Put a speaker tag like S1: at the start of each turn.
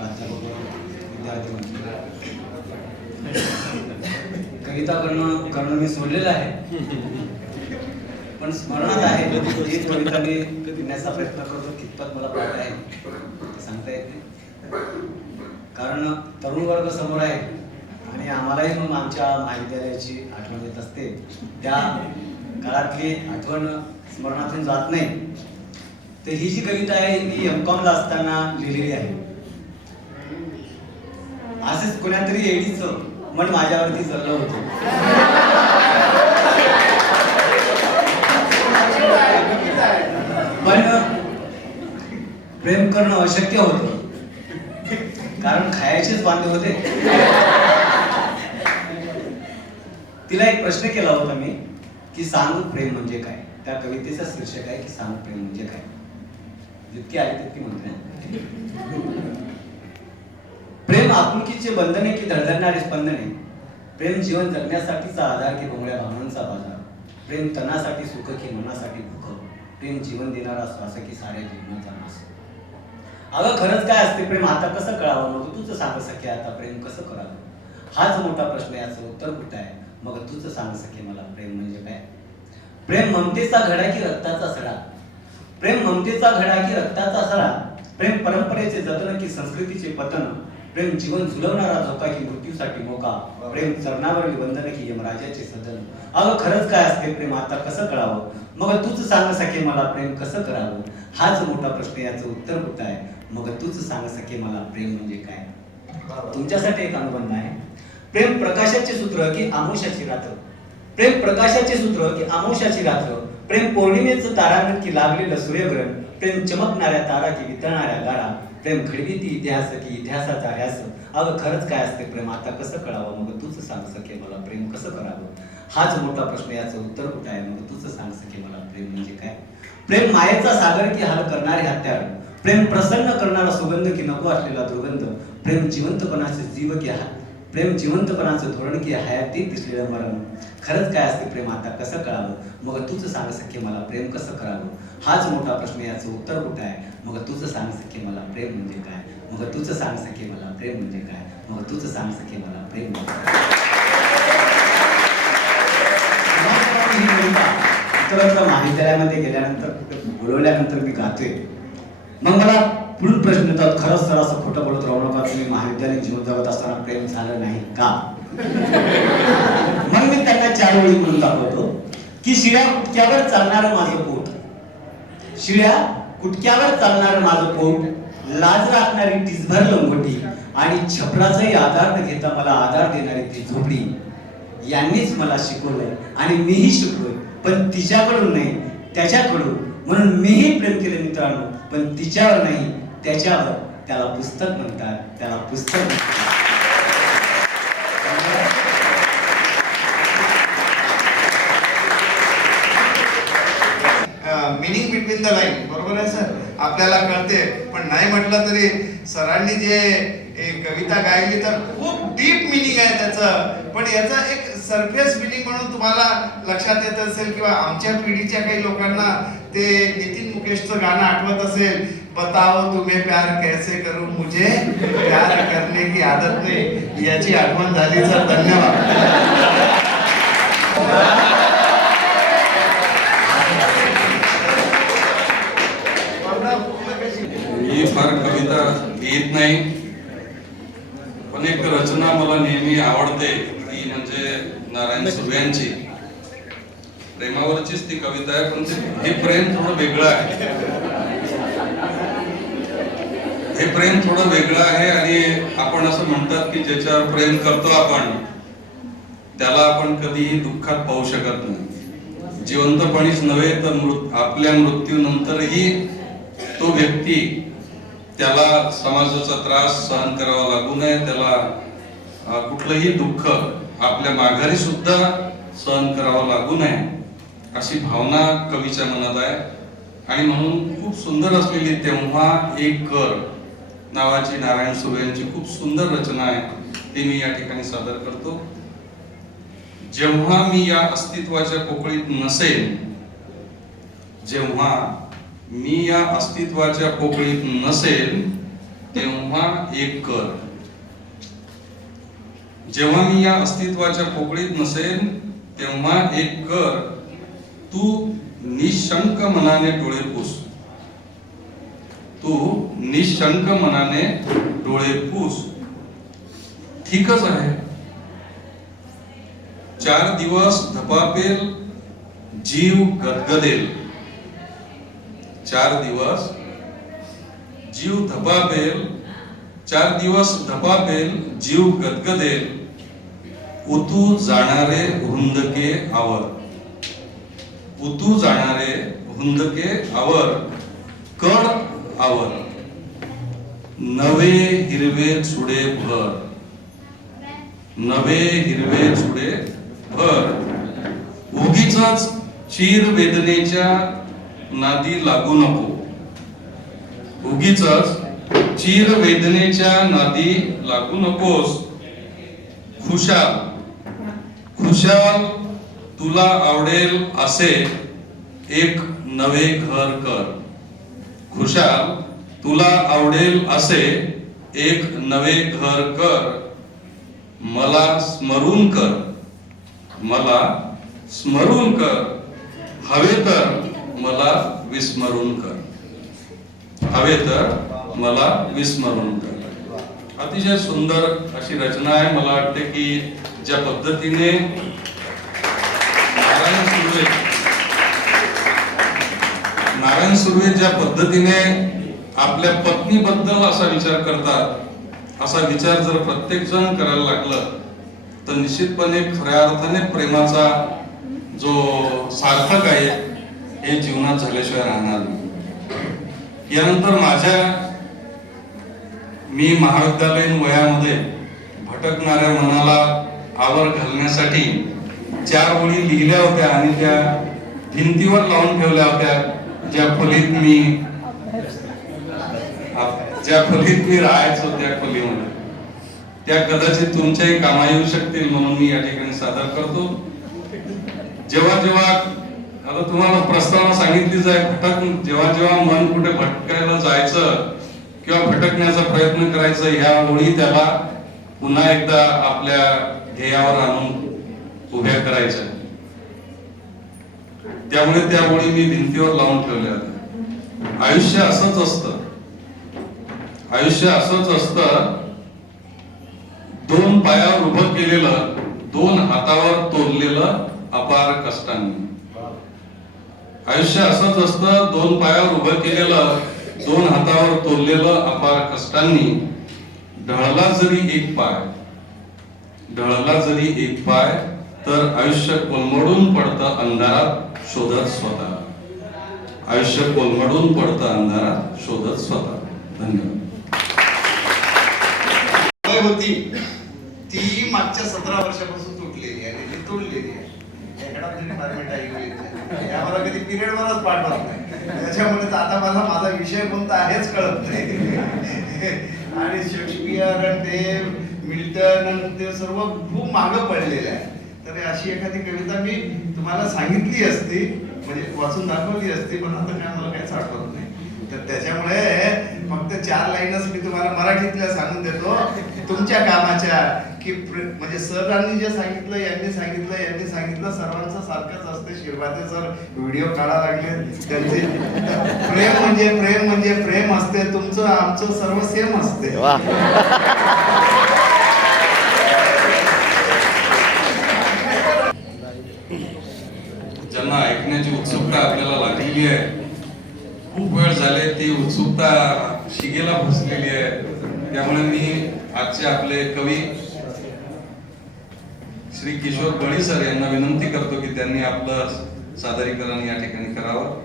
S1: प्राध्यापक विद्यार्थी कविता करणं करणं मी सोडलेलं आहे. पण स्मरणात आहे. जी कविता मी लिहिण्याचा प्रयत्न करतो कितपत मला पाठ आहे सांगता येत नाही. कारण तरुण वर्ग समोर आहे आणि आम्हालाही मग आमच्या महाविद्यालयाची आठवण येत असते. त्या काळातली आठवण स्मरणातून जात नाही. तर ही जी कविता आहे ती एम कॉमला असताना लिहिलेली आहे. असेच कोणातरी एडीच मन माझ्यावरती चाललं होतं. पण प्रेम करणं अशक्य होतं. कारण खायचेच बांधे होते. तिला एक प्रश्न केला होता मी की सांग प्रेम म्हणजे काय? त्या कवितेचा शीर्षक आहे की सांग प्रेम म्हणजे काय? जितकी आहे तितकी म्हणते. प्रेम आपुलकीचे बंधने की धडधडणारे स्पंदने? प्रेम जीवन जगण्यासाठीचा आधार की भोंगळ्या भावनांचा बाजार? प्रेम तणासाठी सुख की मनासाठी दुःख? प्रेम जीवन देणारा श्वास की साऱ्या जीवनाचा नाश? अगं खरंच काय असते प्रेम? आता कसं कळावं? मग तुझं सांग सखे आता प्रेम कसं करावं? हाच मोठा प्रश्न याचं उत्तर कुठं आहे? मग तुझं सांग सखे मला प्रेम म्हणजे काय? प्रेम ममतेचा घडा की रक्ताचा सडा? प्रेम ममतेचा घडा की रक्ताचा सडा? प्रेम परंपरेचे जतन की संस्कृतीचे पतन? प्रेम जीवन झुलवणारा झोका की मृत्यूसाठी मोका. प्रेम चरणावरील वंदन की यमराजाचे सदन. अगं खरंच काय असते प्रेम? आता कसं कळावं? मग तूच सांग सखे मला प्रेम कसं करावं? हाच मोठा प्रश्न याचं उत्तर कुठं आहे? मग तूच सांग सखे मला प्रेम म्हणजे काय? तुमच्यासाठी एक अनुबंध आहे. प्रेम प्रकाशाचे सूत्र की आमुषाची रात्र. प्रेम प्रकाशाचे सूत्र की आमुषाची रात्र. प्रेम पौर्णिमेचं तारागण की लागलेलं सूर्यग्रहण. प्रेम चमकणाऱ्या तारा की वितळणाऱ्या गाडा प्रेम घडवीती इतिहास की इतिहासाचा ह्यास अगं खरंच काय असते प्रेम? आता कसं कळावं? मग तूच सांग सखे मला प्रेम कसं करावं? हाच मोठा प्रश्न याचं उत्तर कुठं आहे? मग तूच सांग सखे मला प्रेम म्हणजे काय? प्रेम मायेचा सागर की हाल करणारे हत्यार? प्रेम प्रसन्न करणारा सुगंध की नको असलेला दुर्गंध? प्रेम जिवंतपणाचे जीव की हा प्रेम जिवंतपणाचं धोरण की हयातीत दिसलेलं मरण? खरंच काय असते प्रेम? आता कसं कळावं मग तूच सांग सखे मला प्रेम कसं करावं? हाच मोठा प्रश्न याचं उत्तर कुठं आहे? मग तूच सांग सखे मला प्रेम म्हणजे काय? मग तुझं सांग सखे मला प्रेम म्हणजे काय? मग तूच सांग सखे मला प्रेम म्हणजे काय? महाविद्यालयामध्ये गेल्यानंतर बोलवल्यानंतर मी गातोय. मग मला पुढील प्रश्न येतात खरंच तर असं खोटं बोलत राहू नका तुम्ही महाविद्यालयीन जीवन जगत असताना प्रेम झालं नाही का? मग मी त्यांना चार वेळी म्हणून दाखवतो की शिळ्या कुटक्यावर चालणार माझं पोट. शिळ्या कुटक्यावर चालणार माझं पोट लाज राखणारी टिसभर लंगोटी आणि छपराचाही आधार न घेता मला आधार देणारी ती झोपडी यांनीच मला शिकवलंय आणि मीही शिकलोय पण तिच्याकडून नाही त्याच्याकडून. म्हणून मीही प्रेम केले मित्रांनो पण तिच्यावर नाही त्याच्यावर त्याला पुस्तक म्हणतात त्याला पुस्तक म्हणतात
S2: मिनिंग बिटवीन द लाईन बरोबर आहे सर आपल्याला कळते. पण नाही म्हटलं तरी सरांनी जे कविता गायली तर खूप डीप मिनिंग आहे त्याचं. पण याचा एक सरफेस मिनिंग म्हणून तुम्हाला लक्षात येत असेल किंवा आमच्या पिढीच्या काही लोकांना ते नितीन मुकेशचं गाणं आठवत असेल बताओ तुम्हें प्यार कैसे करू? मुझे प्यार करने की आदत नाही. याची आठवण झाली सर. धन्यवाद.
S3: लिहित नाही. पण एक रचना मला नेहमी आवडते ती म्हणजे नारायण सुर्यांची प्रेमावरचीच ती कविता आहे पण हे प्रेम थोडं वेगळं आहे. हे प्रेम थोडं वेगळं आहे आणि आपण असं म्हणतात की ज्याच्यावर प्रेम करतो आपण त्याला आपण कधीही दुःखात पाहू शकत नाही. जिवंतपणीच नव्हे तर मृत आपल्या मृत्यूनंतरही तो व्यक्ती त्याला समाजाचा त्रास सहन करावा लागू नये त्याला कुठलंही दुःख आपल्या माघारी सुद्धा सहन करावा लागू नये अशी भावना कवीच्या मनात आहे. आणि म्हणून खूप सुंदर असलेली तेव्हा एक कर नावाची नारायण सुर्वे यांची खूप सुंदर रचना आहे ती मी या ठिकाणी सादर करतो. जेव्हा मी या अस्तित्वाच्या पोकळीत नसेल जेव्हा मी या अस्तित्वाच्या पोकळीत नसेल तेव्हा एक कर. जेव्हा मी या अस्तित्वाच्या पोकळीत नसेल तेव्हा एक कर. तू निशंक मनाने डोळे पूस. तू निशंक मनाने डोळे पुस. ठीकच आहे. चार दिवस धपापेल जीव गदगदेल. चार दिवस जीव धपापेल चार दिवस धपापेल जीव गदगदेल. उतू जाणारे हुंदके आवर. उतू जाणारे हुंदके आवर कड आवर. नवे हिरवे चुडे भर. नवे हिरवे चुडे भर. उगीच चीर वेदनेच्या नादी लागू नको. उगीच चिर वेदनेच्या नादी लागू नकोस. खुशाल. खुशाल तुला आवडेल असे एक नवे घर कर. खुशाल तुला आवडेल असे एक नवे घर कर. मला स्मरून कर. मला स्मरून कर. हवे तर मला विस्मरून कर. हवे तर मला विस्मरून कर. अतिशय सुंदर अशी रचना आहे. मला वाटते की ज्या पद्धतीने नारायण सुर्वे नारायण सुर्वे ज्या पद्धतीने आपल्या पत्नीबद्दल असा विचार करतात. असा विचार जर प्रत्येक जण करायला लागलं तर निश्चितपणे खऱ्या अर्थाने प्रेमाचा जो सार्थक आहे हे जीवनात झाल्याशिवाय राहणार नाही. यानंतर माझ्या मी महाविद्यालयीन वयामध्ये भटकणाऱ्या मनाला आवर घालण्यासाठी चार ओळी लिहिल्या होत्या आणि त्या भिंतीवर लावून ठेवल्या होत्या ज्या खोलीत मी ज्या खोलीत मी राहायचो त्या खोलीमध्ये. त्या कदाचित तुमच्याही कामा येऊ शकतील म्हणून मी या ठिकाणी सादर करतो. जेव्हा जेव्हा आता तुम्हाला प्रस्तावना सांगितलीच आहे भटक जेव्हा जेव्हा मन कुठे भटकायला जायचं किंवा भटकण्याचा प्रयत्न करायचा ह्या त्याला पुन्हा एकदा आपल्या ध्येयावर आणून उभ्या करायचं त्यामुळे त्या ओळी मी भिंतीवर लावून ठेवल्या होत्या आयुष्य असंच असतं. आयुष्य असंच असतं. दोन पायावर उभं केलेलं दोन हातावर तोडलेलं अपार कष्टांनी. आयुष्य असंच असतं दोन पायावर उभं केलेलं दोन हातावर तोडलेलं अपार कष्टांनी ढळला जरी एक पाय ढळला जरी एक पाय तर आयुष्य कोलमडून पडतं अंधारात शोधत स्वतः. आयुष्य कोलमडून पडतं अंधारात शोधत स्वतः. धन्यवाद.
S2: होती ती मागच्या सतरा वर्षापासून तुटलेली आहे म्हणजे तोडलेली आहे. एकडा कधी पिरियड वरच पाठवत नाही. त्याच्यामुळे तर आता मला माझा विषय कोणता आहेच कळत नाही. आणि शेक्सपियर आणि ते मिल्टन ते सर्व खूप मागं पडलेले आहे तर अशी एखादी कविता मी तुम्हाला सांगितली असती म्हणजे वाचून दाखवली असती पण आता काय मला काहीच आठवत नाही. तर त्याच्यामुळे फक्त चार लाईनच मी तुम्हाला मराठीतल्या सांगून देतो. तुमच्या कामाच्या की म्हणजे सरांनी जे सांगितलं यांनी सांगितलं यांनी सांगितलं सर्वांचं सारखंच असते. शिरवाते सर व्हिडिओ काढा लागले. त्यांचे प्रेम म्हणजे प्रेम म्हणजे प्रेम असते. तुमचं आमचं सर्व सेम असते.
S3: ज्यांना ऐकण्याची उत्सुकता आपल्याला लागलेली आहे खूप वेळ झाले ती उत्सुकता शिगेला फसलेली आहे. त्यामुळे मी आजचे आपले कवी श्री किशोर बळी सर यांना विनंती करतो की त्यांनी आपलं सादरीकरण या ठिकाणी करावं.